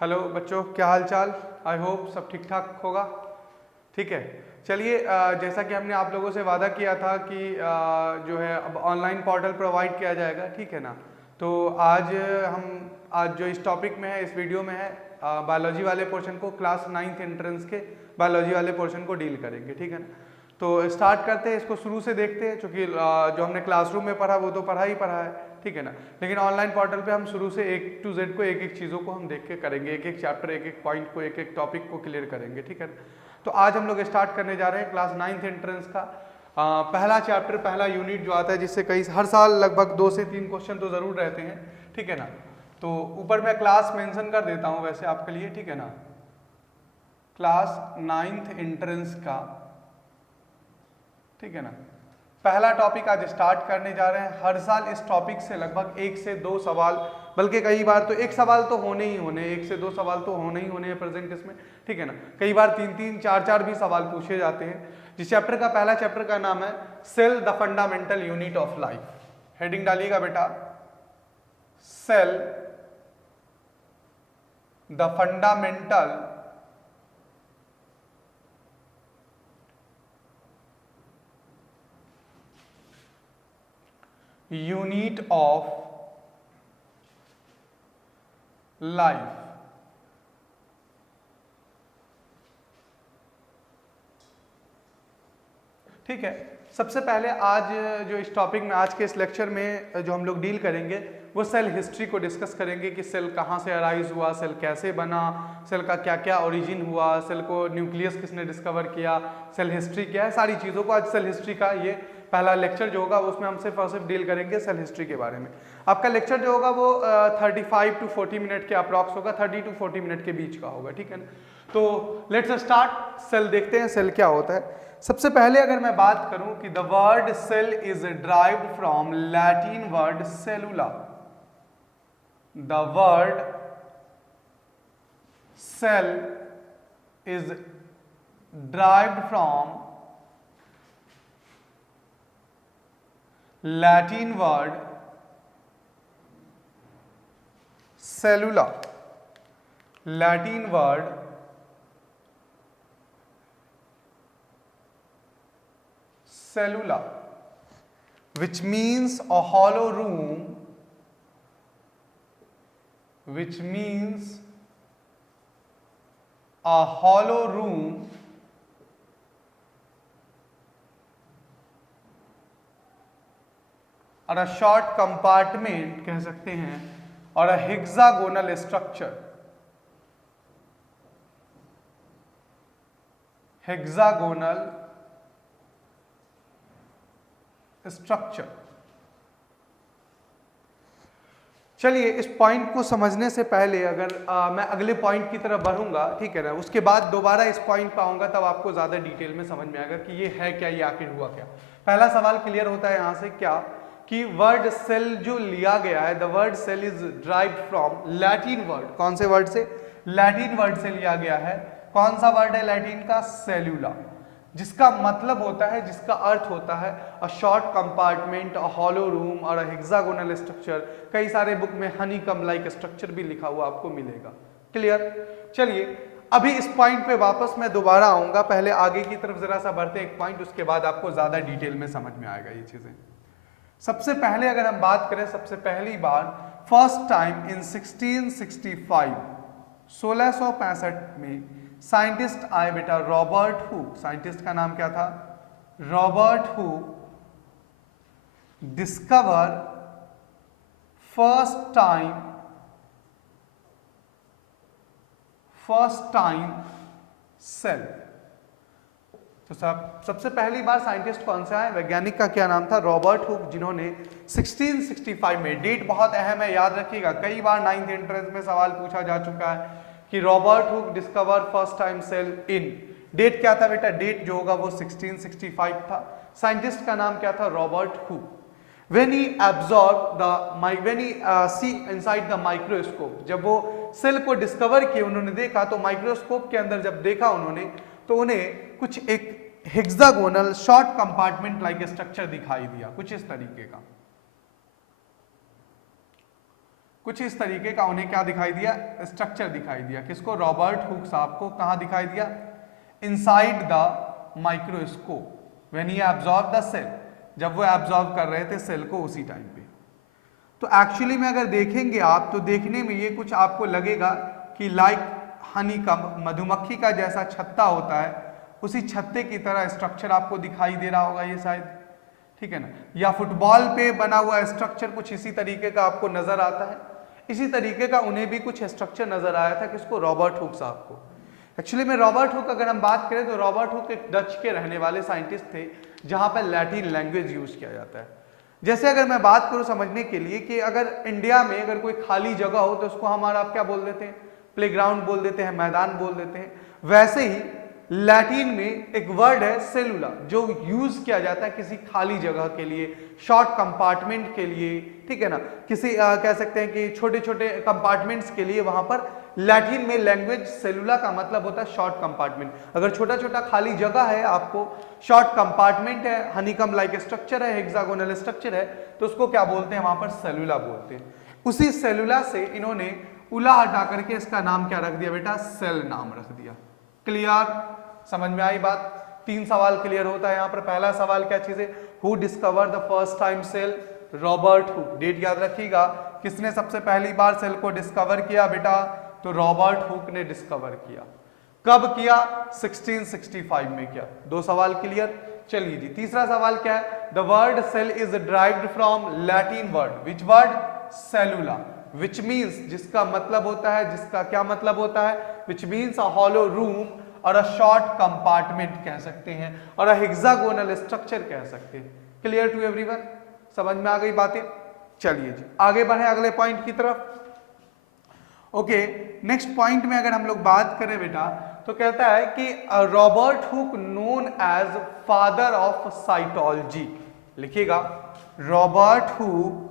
Hello बच्चों, क्या हाल चाल। आई होप सब ठीक ठाक होगा। ठीक है, चलिए जैसा कि हमने आप लोगों से वादा किया था कि जो है अब ऑनलाइन पोर्टल प्रोवाइड किया जाएगा, ठीक है ना। तो आज जो इस टॉपिक में है, इस वीडियो में है, बायोलॉजी वाले पोर्शन को, क्लास 9th एंट्रेंस के बायोलॉजी वाले पोर्शन को डील करेंगे, ठीक है ना। तो स्टार्ट करते हैं, इसको शुरू से देखते हैं, क्योंकि जो हमने क्लासरूम में पढ़ा वो तो पढ़ा है, ठीक है ना। लेकिन ऑनलाइन पोर्टल पे हम शुरू से A to Z को एक एक चीज़ों को हम देख के करेंगे, एक एक चैप्टर, एक एक पॉइंट को, एक एक टॉपिक को क्लियर करेंगे, ठीक है ना। तो आज हम लोग स्टार्ट करने जा रहे हैं क्लास 9th एंट्रेंस का पहला चैप्टर, पहला यूनिट जो आता है, जिससे कई हर साल लगभग 2 से 3 क्वेश्चन तो ज़रूर रहते हैं, ठीक है ना। तो ऊपर मैं क्लास मेंशन कर देता हूँ वैसे आपके लिए, ठीक है ना। क्लास 9th एंट्रेंस का, ठीक है ना, पहला टॉपिक आज स्टार्ट करने जा रहे हैं। हर साल इस टॉपिक से लगभग 1 से 2 सवाल, बल्कि कई बार तो 1 सवाल तो होने ही होने, 1 से 2 सवाल तो होने ही होने हैं प्रेजेंट इसमें, ठीक है ना। कई बार 3-3, 4-4 भी सवाल पूछे जाते हैं। जिस चैप्टर का, पहला चैप्टर का नाम है cell the fundamental unit of life. Heading डालिएगा बेटा, cell the fundamental unit of life. ठीक है, सबसे पहले आज जो इस टॉपिक में, आज के इस लेक्चर में जो हम लोग डील करेंगे वो सेल हिस्ट्री को डिस्कस करेंगे कि सेल कहाँ से अराइज हुआ, सेल कैसे बना, सेल का क्या क्या ओरिजिन हुआ, सेल को न्यूक्लियस किसने डिस्कवर किया, सेल हिस्ट्री क्या है, सारी चीज़ों को आज सेल हिस्ट्री का ये पहला लेक्चर जो होगा उसमें हम सिर्फ और सिर्फ डील करेंगे सेल हिस्ट्री के बारे में। आपका लेक्चर जो होगा वो 35 to 40 मिनट के अप्रॉक्स होगा, 30 to 40 मिनट के बीच का होगा, ठीक है ना। तो लेट्स स्टार्ट, सेल देखते हैं सेल क्या होता है। सबसे पहले अगर मैं बात करूं कि the word cell is derived from Latin word cellula. The word cell is derived from Latin word cellula. Latin word cellular, which means a hollow room, which means a hollow room और a short compartment कह सकते हैं, और a hexagonal structure, hexagonal structure. चलिए, इस point को समझने से पहले अगर मैं अगले पॉइंट की तरफ बढ़ूंगा, ठीक है ना, उसके बाद दोबारा इस पॉइंट पर आऊंगा, तब आपको ज्यादा डिटेल में समझ में आएगा कि ये है क्या, ये आखिर हुआ क्या। पहला सवाल क्लियर होता है यहां से, क्या कि वर्ड सेल जो लिया गया है, the word cell is derived from Latin word. कौन से वर्ड से? लैटिन वर्ड से लिया गया है। कौन सा वर्ड है लैटिन का? सेलुला, जिसका मतलब होता है, जिसका अर्थ होता है a short compartment, a hollow room और अ हेक्सागोनल स्ट्रक्चर। कई सारे बुक में हनीकम लाइक स्ट्रक्चर भी लिखा हुआ आपको मिलेगा। क्लियर? चलिए, अभी इस पॉइंट पे वापस मैं दोबारा आऊंगा, पहले आगे की तरफ जरा सा बढ़ते एक पॉइंट, उसके बाद आपको ज्यादा डिटेल में समझ में आएगा ये चीजें। सबसे पहले अगर हम बात करें, सबसे पहली बार फर्स्ट टाइम इन 1665, 1665 में साइंटिस्ट आए बेटा, रॉबर्ट हुक। साइंटिस्ट का नाम क्या था? Robert Hooke discover first time cell. तो सबसे पहली बार साइंटिस्ट कौन से आए? वैज्ञानिक का क्या नाम था? रॉबर्ट हुक, जिन्होंने 1665 में, डेट बहुत अहम है, याद रखिएगा, कई बार 9th एंट्रेंस में सवाल पूछा जा चुका है कि Robert Hooke discover first time cell in. Date क्या था बेटा? डेट जो होगा वो 1665 था। साइंटिस्ट का नाम क्या था? Robert hook. When he absorbed when he see inside the microscope, जब वो सेल को डिस्कवर किए, उन्होंने देखा, तो माइक्रोस्कोप के अंदर जब देखा उन्होंने, तो उन्हें कुछ एक hexagonal short compartment like structure दिखाई दिया, कुछ इस तरीके का। कुछ इस तरीके का उन्हें क्या दिखाई दिया, स्ट्रक्चर दिखाई दिया। किसको, रॉबर्ट हुक साहब को। कहां दिखाई दिया, inside the microscope when he absorb the cell, जब वो एब्जॉर्ब कर रहे थे सेल को उसी टाइम पे। तो एक्चुअली में अगर देखेंगे आप तो देखने में ये कुछ आपको लगेगा कि लाइक हनी का, मधुमक्खी का जैसा छत्ता होता है उसी छत्ते की तरह स्ट्रक्चर आपको दिखाई दे रहा होगा ये शायद, ठीक है ना। या फुटबॉल पे बना हुआ स्ट्रक्चर कुछ इसी तरीके का आपको नजर आता है। इसी तरीके का उन्हें भी कुछ स्ट्रक्चर नजर आया था। किसको, रॉबर्ट हुक साहब को। एक्चुअली में रॉबर्ट हुक अगर हम बात करें तो रॉबर्ट हुक एक डच के रहने वाले साइंटिस्ट थे जहां पर लैटिन लैंग्वेज यूज किया जाता है। जैसे अगर मैं बात करूं समझने के लिए कि अगर इंडिया में अगर कोई खाली जगह हो तो उसको हमारा आप क्या बोल देते हैं, प्लेग्राउंड बोल देते हैं, मैदान बोल देते हैं। वैसे ही लैटिन में एक वर्ड है सेलुला जो यूज किया जाता है किसी खाली जगह के लिए, शॉर्ट कंपार्टमेंट के लिए, ठीक है ना। किसी कह सकते हैं कि छोटे छोटे कंपार्टमेंट्स के लिए वहां पर लैटिन में लैंग्वेज सेलुला का मतलब होता है शॉर्ट कंपार्टमेंट। अगर छोटा छोटा खाली जगह है आपको, शॉर्ट कंपार्टमेंट है, हनीकम लाइक स्ट्रक्चर है, हेक्सागोनल स्ट्रक्चर है, तो उसको क्या बोलते हैं वहां पर, सेलुला बोलते हैं। उसी सेलुला से इन्होंने उला हटा करके इसका नाम क्या रख दिया बेटा, सेल नाम रख दिया। क्लियर, समझ में आई बात। 3 सवाल क्लियर होता है यहाँ पर। पहला सवाल क्या चीज है, who discover the first time cell, Robert Hooke. Date याद रखिएगा, किसने सबसे पहली बार सेल को डिस्कवर किया बेटा, तो रॉबर्ट हुक ने डिस्कवर किया। कब किया, 1665 में किया। 2 सवाल क्लियर। चलिए जी, तीसरा सवाल क्या है, the word cell is derived from Latin word, which word, cellula, which means, जिसका मतलब होता है, जिसका क्या मतलब होता है, which means a hollow room और अ शॉर्ट कंपार्टमेंट कह सकते हैं, और अ हेक्सागोनल स्ट्रक्चर कह सकते हैं। क्लियर टू एवरीवन, समझ में आ गई बातें। चलिए जी आगे बढ़े अगले पॉइंट की तरफ। ओके, नेक्स्ट पॉइंट में अगर हम लोग बात करें बेटा तो कहता है कि Robert Hooke known as father of cytology. लिखिएगा, Robert Hooke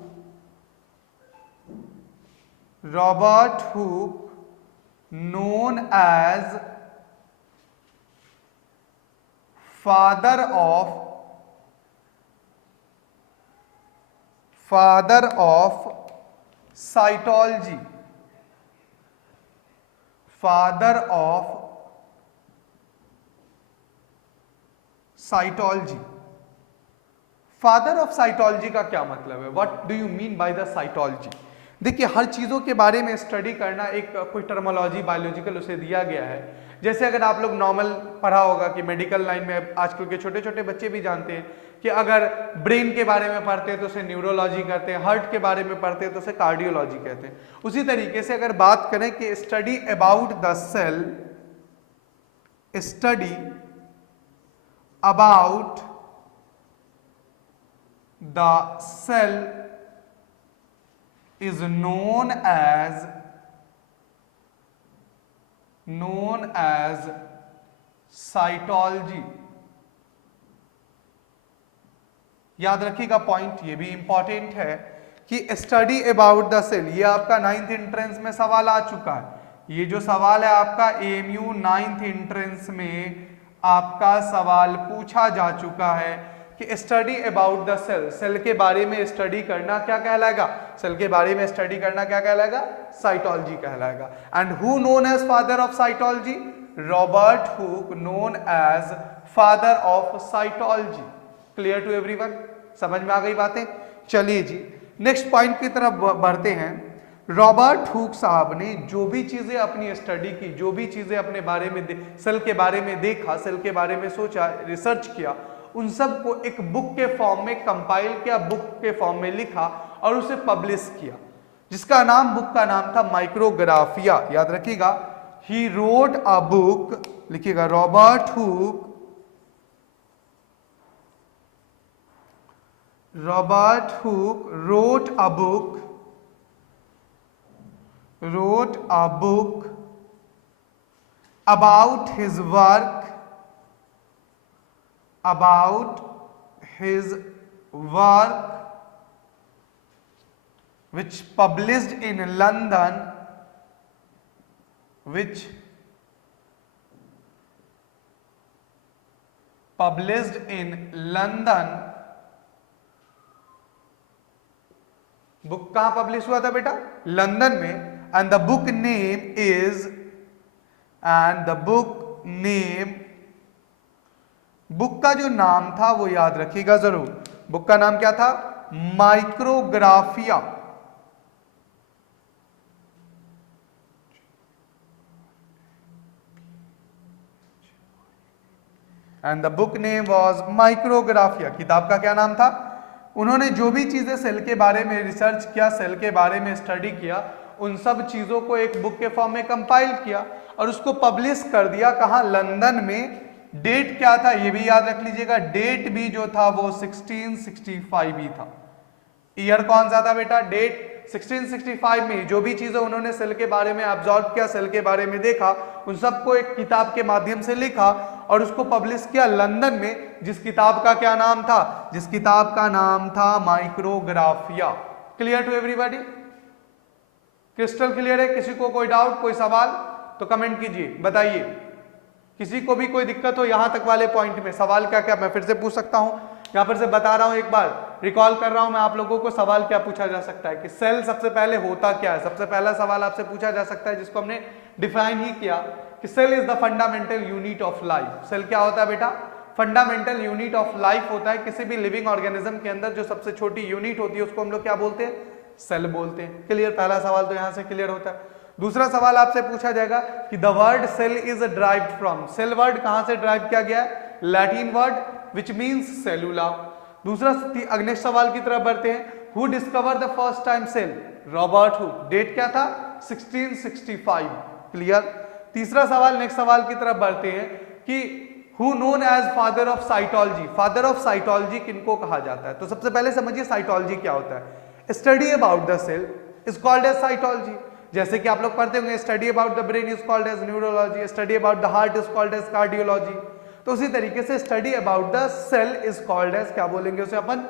known as father of cytology, father of cytology. Father of cytology का क्या मतलब है, what do you mean by the cytology. देखिए, हर चीजों के बारे में स्टडी करना एक कोई टर्मोलॉजी बायोलॉजिकल उसे दिया गया है। जैसे अगर आप लोग नॉर्मल पढ़ा होगा कि मेडिकल लाइन में आजकल के छोटे छोटे बच्चे भी जानते हैं कि अगर ब्रेन के बारे में पढ़ते हैं तो उसे न्यूरोलॉजी कहते हैं, हार्ट के बारे में पढ़ते हैं तो उसे कार्डियोलॉजी कहते हैं। उसी तरीके से अगर बात करें कि study about the cell, study about the cell is known as cytology। याद रखिएगा पॉइंट, ये भी इंपॉर्टेंट है कि स्टडी अबाउट द सेल, ये आपका 9th एंट्रेंस में सवाल आ चुका है। ये जो सवाल है आपका AMU 9th एंट्रेंस में आपका सवाल पूछा जा चुका है कि study about the cell, cell के बारे में स्टडी करना क्या कहलाएगा, सेल के बारे में स्टडी करना क्या कहलाएगा, साइटोलॉजी कहलाएगा। And who known as father of cytology, Robert Hooke known as father of cytology. Clear to everyone, समझ में आ गई बातें। चलिए जी नेक्स्ट पॉइंट की तरफ बढ़ते हैं। रॉबर्ट हुक साहब ने जो भी चीजें अपनी स्टडी की, जो भी चीजें अपने बारे में सेल के बारे में देखा, सेल के बारे में सोचा, रिसर्च किया, उन सब को एक बुक के फॉर्म में कंपाइल किया, बुक के फॉर्म में लिखा और उसे पब्लिश किया, जिसका नाम, बुक का नाम था माइक्रोग्राफिया। याद रखिएगा, ही रोट अ बुक, लिखिएगा Robert hook wrote a book about his work which published in London, book कहां पब्लिश हुआ था बेटा? लंदन में। And the book name book का जो नाम था वो याद रखिएगा जरूर। बुक का नाम क्या था? Micrographia. And the book name was Micrographia. किताब का क्या नाम था? उन्होंने जो भी चीजें सेल के बारे में रिसर्च किया, सेल के बारे में स्टडी किया, उन सब चीजों को एक बुक के फॉर्म में कंपाइल किया और उसको पब्लिश कर दिया। कहां? लंदन में। डेट क्या था ये भी याद रख लीजिएगा, डेट भी जो था वो 1665 ही था। ईयर कौन सा था बेटा? डेट 1665 में। जो भी चीजें उन्होंने सेल के बारे में ऑब्जर्व किया, सेल के बारे में देखा, उन सबको एक किताब के माध्यम से लिखा और उसको पब्लिश किया लंदन में, जिस किताब का क्या नाम था? जिस किताब का नाम था Micrographia. Clear to everybody? Crystal clear है? किसी को कोई डाउट, कोई सवाल तो कमेंट कीजिए, बताइए। किसी को भी कोई दिक्कत हो यहां तक वाले पॉइंट में, सवाल क्या क्या मैं फिर से पूछ सकता हूं? यहां पर से बता रहा हूं, एक बार रिकॉल कर रहा हूं मैं आप लोगों को। सवाल क्या पूछा जा सकता है कि सेल सबसे पहले होता क्या है? सबसे पहला सवाल आपसे पूछा जा सकता है जिसको हमने डिफाइन ही किया कि cell is the fundamental unit of life. Cell क्या होता है बेटा? फंडामेंटल यूनिट ऑफ लाइफ होता है। किसी भी लिविंग ऑर्गेनिज्म के अंदर जो सबसे छोटी यूनिट होती है उसको हम लोग क्या बोलते हैं? सेल बोलते हैं। क्लियर? पहला सवाल तो यहां से क्लियर होता है। दूसरा सवाल आपसे पूछा जाएगा कि the word cell is derived from. Cell word कहां से ड्राइव किया गया है? Latin word which means cellula. दूसरा नेक्स्ट सवाल की तरफ बढ़ते हैं। Who discover the first time cell? Robert Hooke. Date क्या था? 1665। क्लियर? तीसरा सवाल, नेक्स्ट सवाल की तरफ बढ़ते हैं कि who known as father of cytology. Father of cytology किनको कहा जाता है? तो सबसे पहले समझिए साइटोलॉजी क्या होता है। Study about the cell is called as cytology. जैसे कि आप लोग पढ़ते होंगे study about the brain is called as neurology, study about the heart is called as cardiology. तो उसी तरीके से study about the cell is called as, क्या बोलेंगे उसे अपन?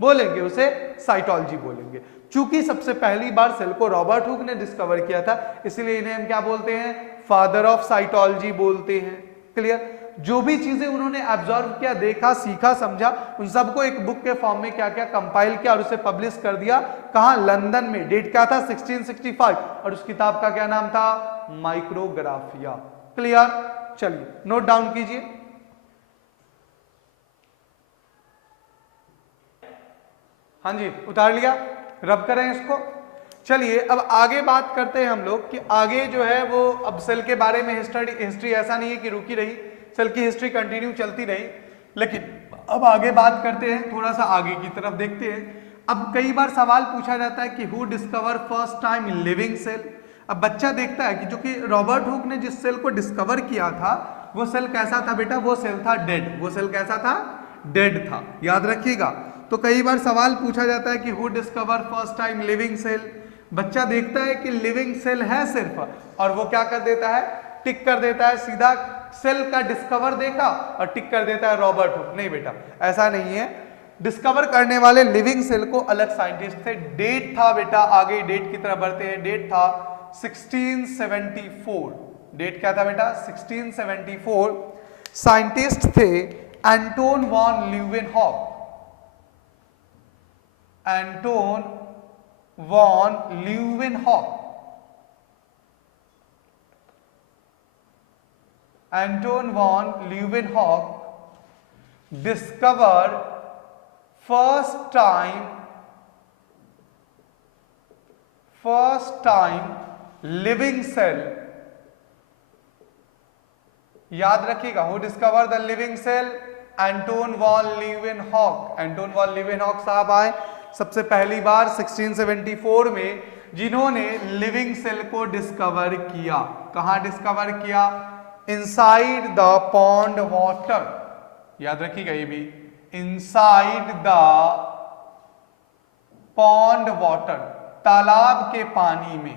बोलेंगे उसे साइटोलॉजी बोलेंगे। चूंकि सबसे पहली बार सेल को रॉबर्ट हुक ने डिस्कवर किया था, इसलिए इन्हें हम क्या बोलते हैं? फादर ऑफ साइटोलॉजी बोलते हैं। क्लियर? जो भी चीजें उन्होंने ऑब्जर्व किया, देखा, सीखा, समझा, उन सबको एक बुक के फॉर्म में क्या क्या कंपाइल किया और उसे पब्लिश कर दिया। कहां? लंदन में। डेट क्या था? 1665। और उस किताब का क्या नाम था? माइक्रोग्राफिया। क्लियर? चलिए नोट डाउन कीजिए। हाँ जी, उतार लिया? रब करें इसको। चलिए अब आगे बात करते हैं हम लोग कि आगे जो है वो अब सेल के बारे में हिस्ट्री ऐसा नहीं है कि रुकी रही, सेल की हिस्ट्री कंटिन्यू चलती रही। लेकिन अब आगे बात करते हैं, थोड़ा सा आगे की तरफ देखते हैं। अब कई बार सवाल पूछा जाता है कि who discover first time living cell. अब बच्चा देखता है कि जो कि रॉबर्ट हुक ने जिस सेल को डिस्कवर किया था वो सेल कैसा था बेटा? वो सेल था डेड। वो सेल कैसा था? डेड था। याद रखिएगा। तो कई बार सवाल पूछा जाता है कि who discover first time living cell. बच्चा देखता है कि लिविंग सेल है सिर्फ, और वो क्या कर देता है? टिक कर देता है। सीधा सेल का डिस्कवर देखा और टिक कर देता है रॉबर्ट हुक। नहीं बेटा, ऐसा नहीं है। डिस्कवर करने वाले लिविंग सेल को अलग साइंटिस्ट थे। डेट था बेटा, आगे डेट की तरफ बढ़ते हैं। डेट था 1674। डेट क्या था बेटा? 1674। साइंटिस्ट थे Anton van Leeuwenhoek. Anton van Leeuwenhoek. Anton van Leeuwenhoek discovered first time living cell। याद रखिएगा, who discover the living cell? Anton van Leeuwenhoek. Anton van Leeuwenhoek साहब आए सबसे पहली बार 1674 में, जिन्होंने लिविंग सेल को डिस्कवर किया। कहां डिस्कवर किया? Inside the pond water. याद रखिएगा ये भी, इनसाइड द पॉन्ड वाटर, तालाब के पानी में।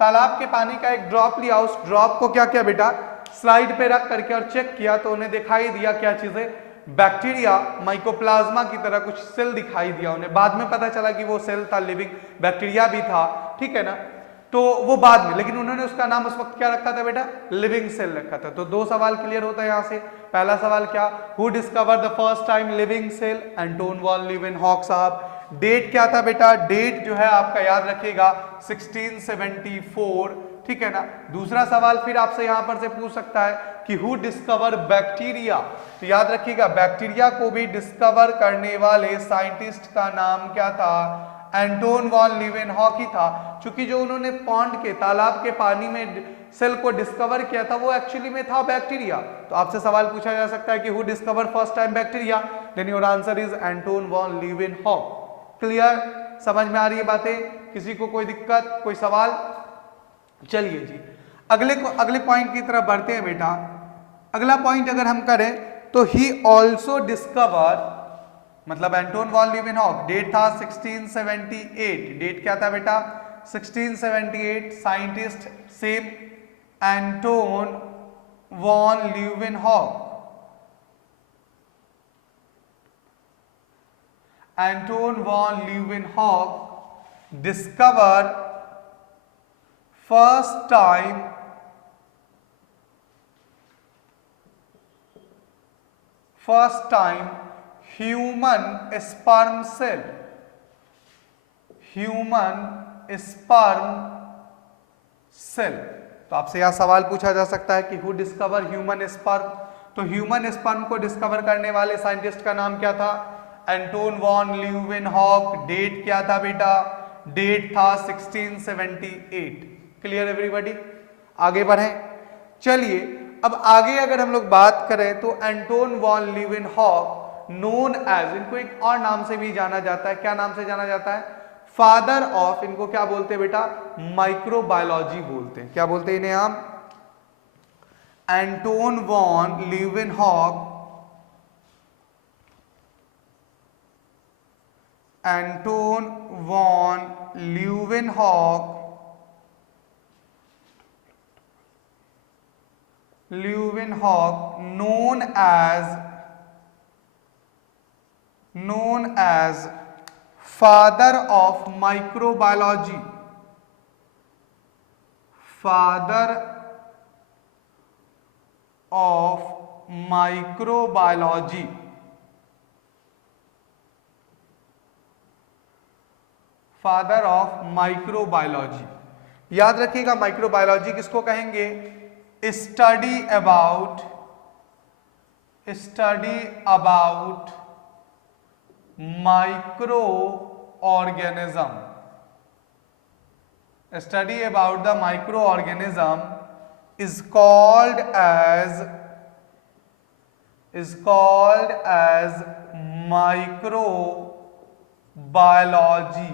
तालाब के पानी का एक ड्रॉप लिया, उस ड्रॉप को क्या किया बेटा? स्लाइड पे रख करके और चेक किया तो उन्हें दिखाई दिया क्या चीजें? बैक्टीरिया, माइकोप्लाज्मा की तरह कुछ सेल दिखाई दिया उन्हें। बाद में पता चला कि वो सेल था लिविंग, बैक्टीरिया भी था, ठीक है ना? तो वो बाद में, लेकिन उन्होंने उसका नाम उस वक्त क्या रखा था बेटा? लिविंग सेल रखा था। तो दो सवाल क्लियर होता है यहां से। पहला सवाल क्या? Who discover the first time living cell? Anton van Leeuwenhoek साहब। डेट क्या था बेटा, डेट जो है आपका याद रखिएगा 1674, ठीक है ना। दूसरा सवाल फिर आपसे यहां पर से पूछ सकता है कि हु डिस्कवर बैक्टीरिया, तो याद रखिएगा बैक्टीरिया को भी डिस्कवर करने वाले साइंटिस्ट का नाम क्या था, एंटोन वॉन लीवेनहॉक था। क्योंकि जो उन्होंने पॉन्ड के तालाब के पानी में सेल को डिस्कवर किया था वो एक्चुअली में था बैक्टीरिया। तो आपसे सवाल पूछा जा सकता है कि who discover first time bacteria, then your answer is Anton van Leeuwenhoek. Clear, समझ में आ रही है बातें, किसी को कोई दिक्कत, कोई सवाल? चलिए जी अगले पॉइंट की तरफ बढ़ते हैं बेटा। अगला पॉइंट अगर हम करें तो ही ऑल्सो डिस्कवर, मतलब एंटोन वॉन लीवेनहॉक, डेट था 1678, डेट क्या था बेटा 1678, scientist same Anton van Leeuwenhoek, Anton van Leeuwenhoek discover first time human sperm cell, human sperm cell. तो आपसे यह सवाल पूछा जा सकता है कि हु डिस्कवर ह्यूमन स्पर्म, तो ह्यूमन स्पर्म को डिस्कवर करने वाले साइंटिस्ट का नाम क्या था, एंटोन वॉन लीवेनहॉक। डेट क्या था बेटा, डेट था 1678। क्लियर एवरीबॉडी, आगे बढ़े। चलिए अब आगे अगर हम लोग बात करें तो Anton van Leeuwenhoek known as, इनको एक और नाम से भी जाना जाता है, क्या नाम से जाना जाता है, फादर ऑफ, इनको क्या बोलते हैं बेटा, माइक्रोबायोलॉजी बोलते हैं। क्या बोलते हैं इन्हें हम, Anton van Leeuwenhoek, Anton van Leeuwenhoek known as father of microbiology, father of microbiology, father of microbiology. याद रखिएगा माइक्रोबायोलॉजी किसको कहेंगे, study about micro organism, study about the micro organism is called as microbiology।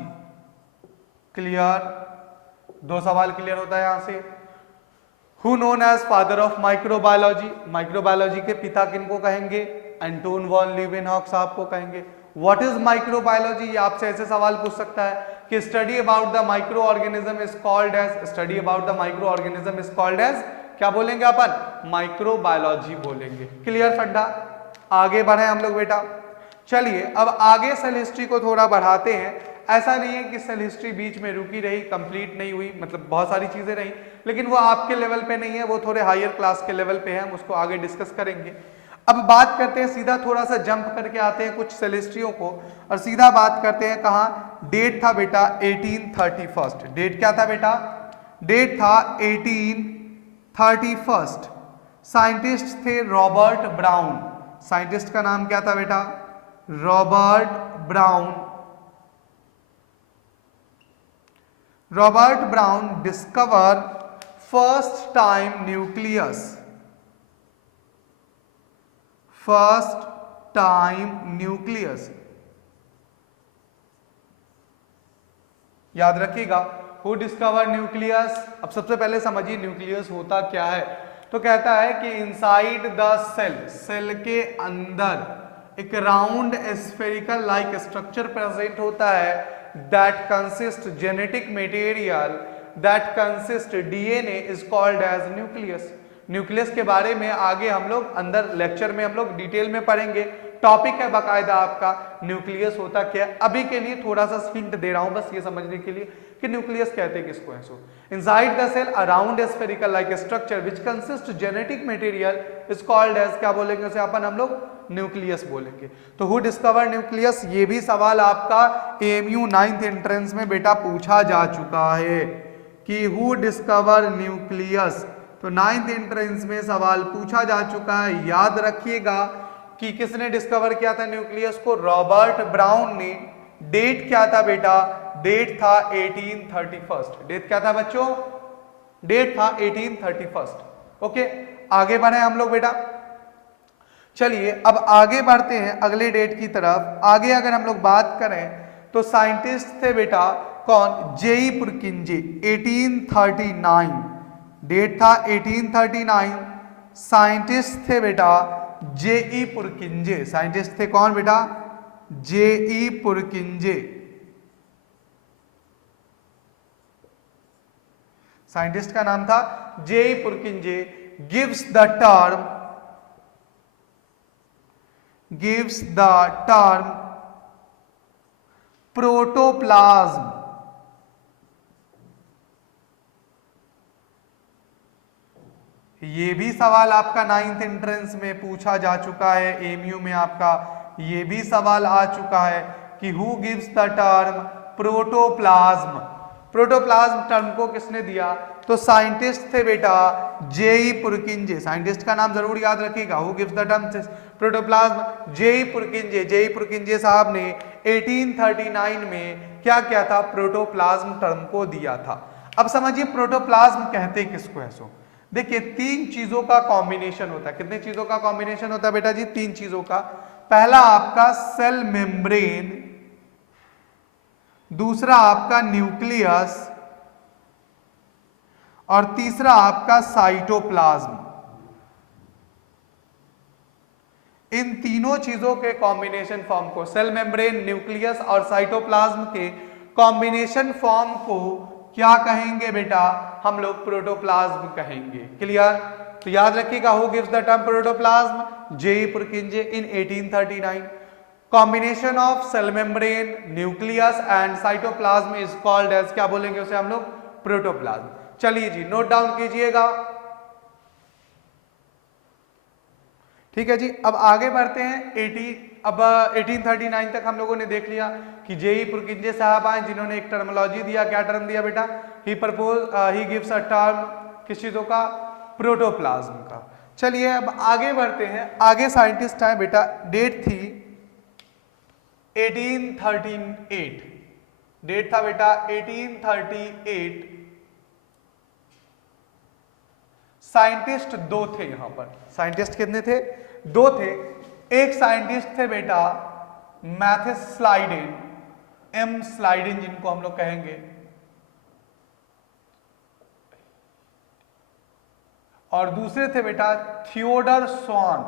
Clear, दो सवाल clear होता है यहां से। Who known as father of microbiology, microbiology के पिता किनको कहेंगे, एंटोन वॉन लीवेनहॉक साहब को कहेंगे। व्हाट इज माइक्रोबायोलॉजी, ये आपसे ऐसे सवाल पूछ सकता है कि study about the micro organism is called as, study about the micro organism is called as, क्या बोलेंगे अपन, माइक्रोबायोलॉजी बोलेंगे। क्लियर फंडा, आगे बढ़े हम लोग बेटा। चलिए अब आगे सेल हिस्ट्री को थोड़ा बढ़ाते हैं। ऐसा नहीं है कि सेल हिस्ट्री बीच में रुकी रही, कंप्लीट नहीं हुई, मतलब बहुत सारी चीजें रही, लेकिन वो आपके लेवल पे नहीं है, वो थोड़े हायर क्लास के लेवल पे है, हम उसको आगे डिस्कस करेंगे। अब बात करते हैं, सीधा थोड़ा सा जंप करके आते हैं कुछ सेल हिस्ट्रियों को और सीधा बात करते हैं कहाँ, डेट था बेटा 1831। डेट क्या था बेटा, डेट था 1831। साइंटिस्ट थे रॉबर्ट ब्राउन, साइंटिस्ट का नाम क्या था बेटा, Robert brown. Robert brown discover first time nucleus, first time nucleus. याद रखिएगा, हु डिस्कवर न्यूक्लियस। अब सबसे पहले समझिए न्यूक्लियस होता क्या है। तो कहता है कि इनसाइड द सेल, सेल के अंदर एक round spherical like structure present होता है, that consist genetic material, that consist DNA is called as nucleus. Nucleus के बारे में आगे हम लोग अंदर लेक्चर में हम लोग डिटेल में पढ़ेंगे, टॉपिक है बाकायदा आपका न्यूक्लियस होता क्या है। अभी के लिए थोड़ा सा हिंट दे रहा हूं बस ये समझने के लिए कि न्यूक्लियस कहते किसको है। So inside the cell around spherical like structure which consist genetic material is called as, क्या बोलेंगे उसे अपन हम लोग, न्यूक्लियस बोलेंगे। तो हु डिस्कवर न्यूक्लियस, ये भी सवाल आपका एएमयू 9th एंट्रेंस में बेटा पूछा जा चुका है कि हु डिस्कवर न्यूक्लियस। तो 9th एंट्रेंस में सवाल पूछा जा चुका है। याद रखिएगा कि किसने डिस्कवर किया था न्यूक्लियस को, रॉबर्ट ब्राउन ने। डेट क्या था बेटा, डेट था 1831। डेट क्या था बच्चों, डेट था 1831। ओके, आगे बढ़े हम लोग बेटा। चलिए अब आगे बढ़ते हैं अगले डेट की तरफ। आगे अगर हम लोग बात करें तो साइंटिस्ट थे बेटा कौन, जेई पुरकिंजे, 1839। डेट था 1839। साइंटिस्ट थे बेटा जेई पुरकिंजे। साइंटिस्ट थे कौन बेटा, जेई पुरकिंजे। साइंटिस्ट का नाम था J E Purkinje. Gives the term protoplasm. ये भी सवाल आपका 9th एंट्रेंस में पूछा जा चुका है। एएमयू में आपका ये भी सवाल आ चुका है कि who gives the term protoplasm. Protoplasm term को किसने दिया, तो साइंटिस्ट थे बेटा जेई पुरकिंजे। साइंटिस्ट का नाम जरूर याद रखिएगा। Who gives the term protoplasm, J E Purkinje. J E Purkinje साहब ने 1839 में क्या किया था, प्रोटोप्लाज्म टर्म को दिया था। अब समझिए प्रोटोप्लाज्म कहते किसको है। सो देखिए 3 चीजों का कॉम्बिनेशन होता है। कितने चीजों का कॉम्बिनेशन होता है बेटा जी, 3 चीजों का। पहला आपका सेल मेम्ब्रेन, दूसरा आपका न्यूक्लियस और तीसरा आपका साइटोप्लाज्म। इन तीनों चीजों के कॉम्बिनेशन फॉर्म को, सेल मेम्ब्रेन, न्यूक्लियस और साइटोप्लाज्म के कॉम्बिनेशन फॉर्म को क्या कहेंगे बेटा, हम लोग प्रोटोप्लाज्म कहेंगे। क्लियर, तो याद रखिएगा who gives the term protoplasm, J E Purkinje in 1839। Combination of cell membrane, nucleus and cytoplasm is called as, क्या बोलेंगे उसे हम लोग, प्रोटोप्लाज्म। चलिए जी नोट डाउन कीजिएगा। ठीक है जी, अब आगे बढ़ते हैं। अब 1839 तक हम लोगों ने देख लिया कि जेई पुरकिंजे साहब आए जिन्होंने एक टर्मोलॉजी दिया। क्या टर्म दिया बेटा, ही गिव्स अ टर्म, किस चीजों का, प्रोटोप्लाज्म का। चलिए अब आगे बढ़ते हैं। आगे साइंटिस्ट आए बेटा, डेट थी 1838। डेट था बेटा 1838। साइंटिस्ट 2 थे यहां पर। साइंटिस्ट कितने थे, 2 थे। एक साइंटिस्ट थे बेटा मैथ्यू स्लाइडेन, एम स्लाइडेन जिनको हम लोग कहेंगे, और दूसरे थे बेटा Theodore swan.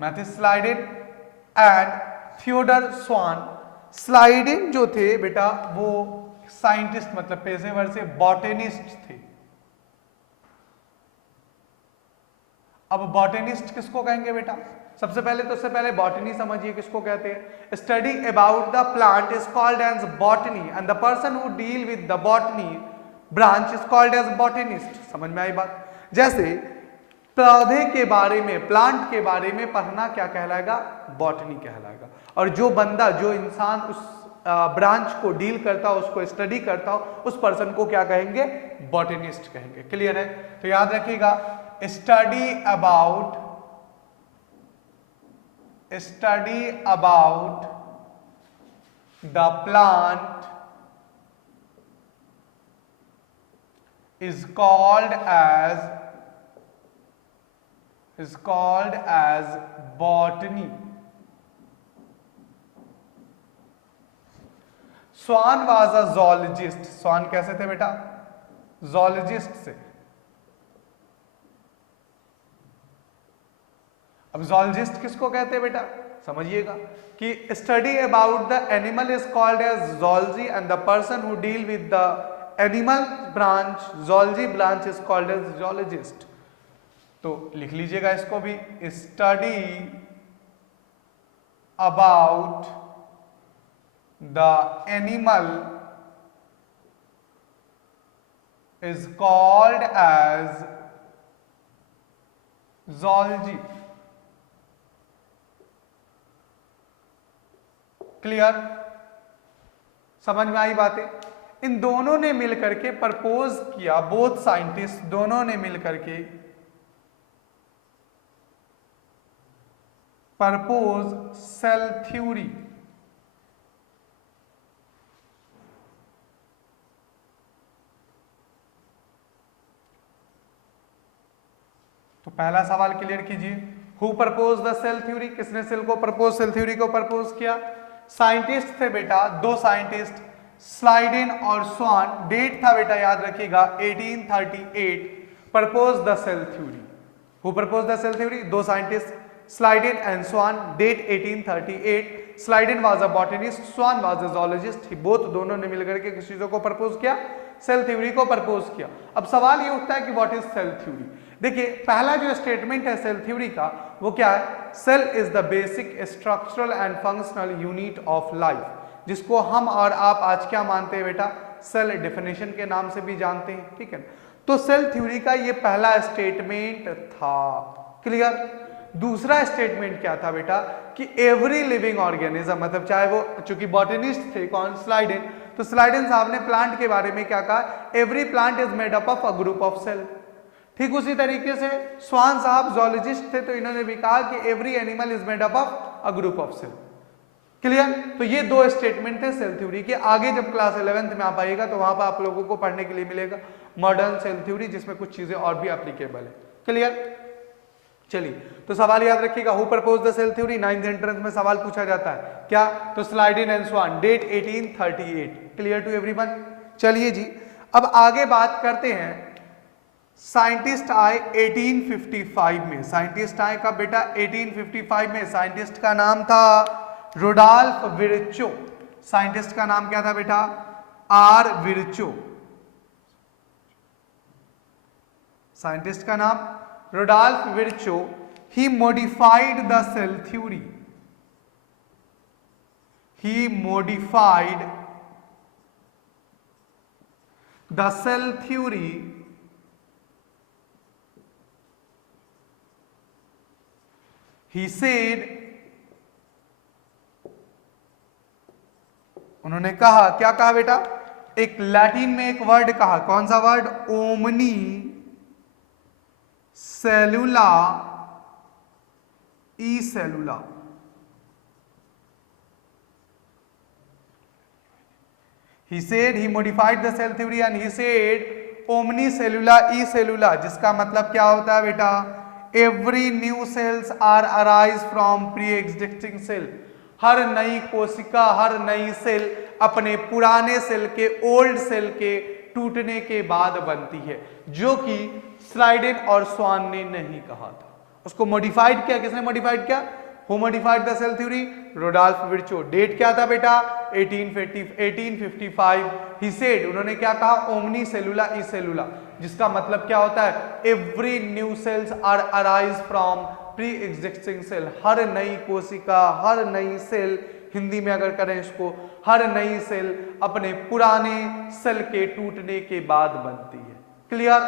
Matthew Schleiden and Theodore swan. Schleiden जो थे बेटा वो साइंटिस्ट मतलब पेशेवर से बॉटनिस्ट थे। अब बॉटनिस्ट किसको कहेंगे बेटा, सबसे पहले बॉटनी समझिए किसको कहते हैं। Study about the plant is called as botany and the person who deal with the botany branch is called as botanist. समझ में आई बात। जैसे पौधे के बारे में, प्लांट के बारे में पढ़ना क्या कहलाएगा, बॉटनी कहलाएगा। और जो बंदा, जो इंसान उस ब्रांच को डील करता हो, उसको स्टडी करता हो, उस पर्सन को क्या कहेंगे, बॉटनिस्ट कहेंगे। क्लियर है, तो याद रखिएगा study about the plant is called as botany. Schwann was a zoologist. Schwann कैसे थे बेटा, zoologist से। अब zoologist किसको कहते हैं बेटा, समझिएगा कि study about the animal is called as zoology and the person who deal with the animal branch, zoology branch is called as zoologist. तो लिख लीजिएगा इसको भी, study about The animal is called as zoology. Clear? समझ में आई बातें? इन दोनों ने मिलकर के प्रपोज किया, बोथ साइंटिस्ट दोनों ने मिलकर के प्रपोज सेल थ्योरी। तो पहला सवाल क्लियर कीजिए, who propose the cell theory? किसने सेल थ्योरी को प्रपोज किया? साइंटिस्ट थे बेटा, दो साइंटिस्ट, स्लाइडेन और स्वान। डेट था बेटा याद रखिएगा 1838। Propose the cell theory. Who propose the cell theory? दो scientist, Schleiden and Schwann. Date 1838। Schleiden was a botanist, Schwann was a zoologist। Both दोनों ने मिलकर के किस चीजों को प्रपोज किया? सेल थ्योरी को प्रपोज किया। अब सवाल ये उठता है कि व्हाट इज सेल थ्योरी? देखिए पहला जो स्टेटमेंट है सेल थ्योरी का वो क्या है? Cell is the basic structural and functional unit of life, जिसको हम और आप आज क्या मानते हैं बेटा? सेल डेफिनेशन के नाम से भी जानते हैं, ठीक है। तो सेल थ्योरी का ये पहला स्टेटमेंट था। क्लियर? दूसरा स्टेटमेंट क्या था बेटा? कि एवरी लिविंग ऑर्गेनिज्म, मतलब चाहे वो, चूंकि बॉटनिस्ट थे कौन? स्लाइडेन, तो स्लाइडेन साहब ने प्लांट के बारे में क्या कहा? Every plant is made up of a group of cell. ठीक उसी तरीके से स्वान साहब जोलॉजिस्ट थे, तो इन्होंने भी कहा कि every animal is made up of a group of cell. Clear? तो ये दो स्टेटमेंट थे सेल थ्योरी के। आगे जब क्लास 11th में आप आइएगा तो वहां पर आप लोगों को पढ़ने के लिए मिलेगा मॉडर्न सेल थ्योरी, जिसमें कुछ चीजें और भी एप्लीकेबल है। क्लियर? चलिए, तो सवाल याद रखिएगा, who propose the cell theory? 9th entrance में सवाल पूछा जाता है क्या? तो Schleiden and Schwann. Date 1838। Clear to everyone? चलिए जी, अब आगे बात करते हैं। साइंटिस्ट आए 1855 में। साइंटिस्ट आए कब बेटा? 1855 में। साइंटिस्ट का नाम था रुडोल्फ विर्चो। साइंटिस्ट का नाम क्या था बेटा? Are Virchow. साइंटिस्ट का नाम Rudolf Virchow. He modified the cell theory. He modified the cell theory He said, उन्होंने कहा, क्या कहा बेटा? एक लैटिन में एक वर्ड कहा, कौन सा word? Omni cellula e cellula. He said, he modified the cell theory and he said omni cellula e cellula, जिसका मतलब क्या होता है बेटा? Every new cells are arise from pre-existing cell। हर नई कोशिका, हर नई सेल अपने पुराने सेल के, ओल्ड सेल के टूटने के बाद बनती है, जो कि स्लाइडेन और स्वान ने नहीं कहा था। उसको मॉडिफाइड किया, किसने मॉडिफाइड किया? Who modified the cell theory? Rudolf Virchow. Date क्या था बेटा? 1855। He said, उन्होंने क्या कहा? ओमनी सेलुला ई सेलुला, जिसका मतलब क्या होता है? Every new cells are arise from pre existing cell. हर नई कोशिका, हर नई सेल, हिंदी में अगर करें इसको, हर नई सेल अपने पुराने सेल के टूटने के बाद बनती है। क्लियर?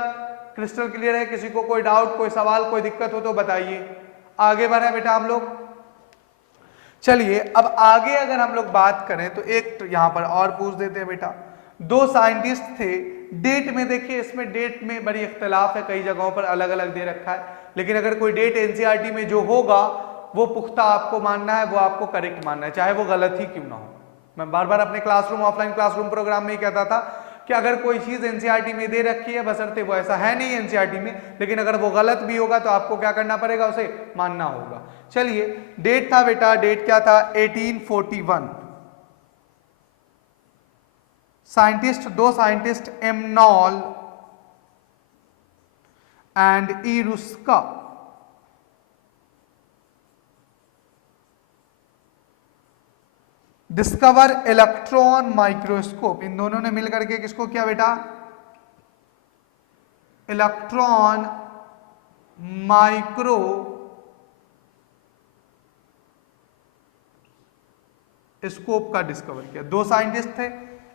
क्रिस्टल क्लियर है? किसी को कोई डाउट, कोई सवाल, कोई दिक्कत हो तो बताइए। आगे बढ़े बेटा हम लोग। चलिए, अब आगे अगर हम लोग बात करें तो एक तो यहां पर और पूछ देते हैं बेटा। दो साइंटिस्ट थे। डेट में देखिए, इसमें डेट में बड़ी इख्तलाफ है, कई जगहों पर अलग अलग दे रखा है, लेकिन अगर कोई डेट एनसीईआरटी में जो होगा वो पुख्ता आपको मानना है, वो आपको करेक्ट मानना है, चाहे वो गलत ही क्यों ना हो। मैं बार बार अपने क्लासरूम, ऑफलाइन क्लासरूम प्रोग्राम में ही कहता था कि अगर कोई चीज एनसीईआरटी में दे रखी है, बशर्ते वो ऐसा है नहीं एनसीईआरटी में, लेकिन अगर वो गलत भी होगा तो आपको क्या करना पड़ेगा? उसे मानना होगा। चलिए, डेट था बेटा, डेट क्या था? 1841। साइंटिस्ट, दो साइंटिस्ट, एमनॉल एंड इरुस्का, डिस्कवर इलेक्ट्रॉन माइक्रोस्कोप। इन दोनों ने मिलकर के किसको किया बेटा? इलेक्ट्रॉन माइक्रो स्कोप का डिस्कवर किया। 2 साइंटिस्ट थे,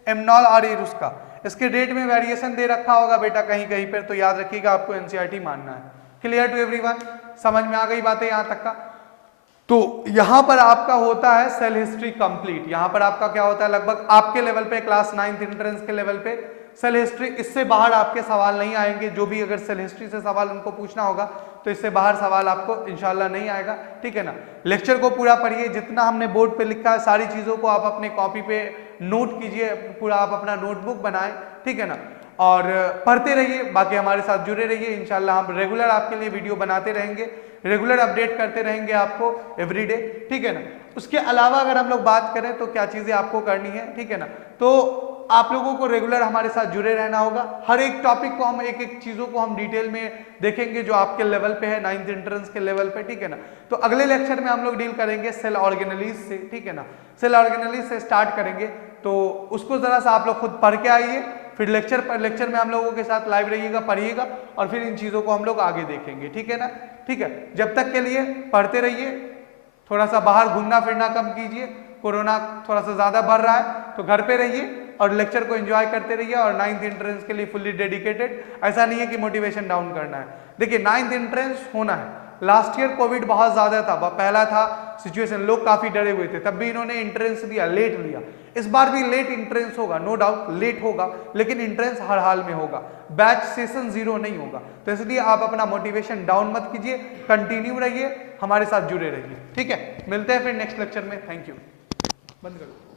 एमनॉल और एरुस्का। इसके डेट में वेरिएशन दे रखा होगा बेटा कहीं कहीं पर, तो याद रखिएगा आपको एनसीईआरटी मानना है। Clear to everyone? समझ में आ गई बातें यहां तक का? तो यहां पर आपका होता है सेल हिस्ट्री कंप्लीट। यहां पर आपका क्या होता है, लगभग आपके लेवल पे, क्लास 9th एंट्रेंस के लेवल पे सेल हिस्ट्री, इससे बाहर आपके सवाल नहीं आएंगे। जो भी अगर सेल हिस्ट्री से सवाल उनको पूछना होगा तो इससे बाहर सवाल आपको इंशाल्लाह नहीं आएगा, ठीक है ना। लेक्चर को पूरा पढ़िए, जितना हमने बोर्ड पे लिखा है सारी चीजों को आप अपने कॉपी पे नोट कीजिए, पूरा आप अपना नोटबुक बनाएं, ठीक है ना, और पढ़ते रहिए। बाकी हमारे साथ जुड़े रहिए, इंशाल्लाह हम रेगुलर आपके लिए वीडियो बनाते रहेंगे, रेगुलर अपडेट करते रहेंगे आपको एवरीडे, ठीक है ना। उसके अलावा अगर हम लोग बात करें तो क्या चीजें आपको करनी है, ठीक है ना, तो आप लोगों को रेगुलर हमारे साथ जुड़े रहना होगा। हर एक टॉपिक को हम एक चीजों को हम डिटेल में देखेंगे जो आपके लेवल पे है, 9th एंट्रेंस के लेवल पे, ठीक है ना। तो अगले लेक्चर में हम लोग डील करेंगे सेल ऑर्गेनेलिज से, ठीक है ना। सेल ऑर्गेनेलिज से स्टार्ट करेंगे, तो उसको जरा सा आप लोग खुद पढ़ के आइए, फिर लेक्चर में हम लोगों के साथ लाइव रहिएगा, पढ़िएगा, और फिर इन चीजों को हम लोग आगे देखेंगे, ठीक है ना। ठीक है, जब तक के लिए पढ़ते रहिए, थोड़ा सा बाहर घूमना फिरना कम कीजिए, कोरोना थोड़ा सा ज्यादा बढ़ रहा है तो घर पे रहिए और लेक्चर को एंजॉय करते रहिए। और 9th एंट्रेंस के लिए फुल्ली डेडिकेटेड, ऐसा नहीं है कि मोटिवेशन डाउन करना है। देखिए 9th एंट्रेंस होना है। लास्ट ईयर कोविड बहुत ज्यादा था, पहला था सिचुएशन, लोग काफी डरे हुए थे, तब भी इन्होंने एंट्रेंस दिया, लेट लिया। इस बार भी लेट एंट्रेंस होगा, नो डाउट लेट होगा, लेकिन एंट्रेंस हर हाल में होगा, बैच सेशन 0 नहीं होगा। तो इसलिए आप अपना मोटिवेशन डाउन मत कीजिए, कंटिन्यू रहिए, हमारे साथ जुड़े रहिए, ठीक है। मिलते हैं फिर नेक्स्ट लेक्चर में, थैंक यू। बंद करो।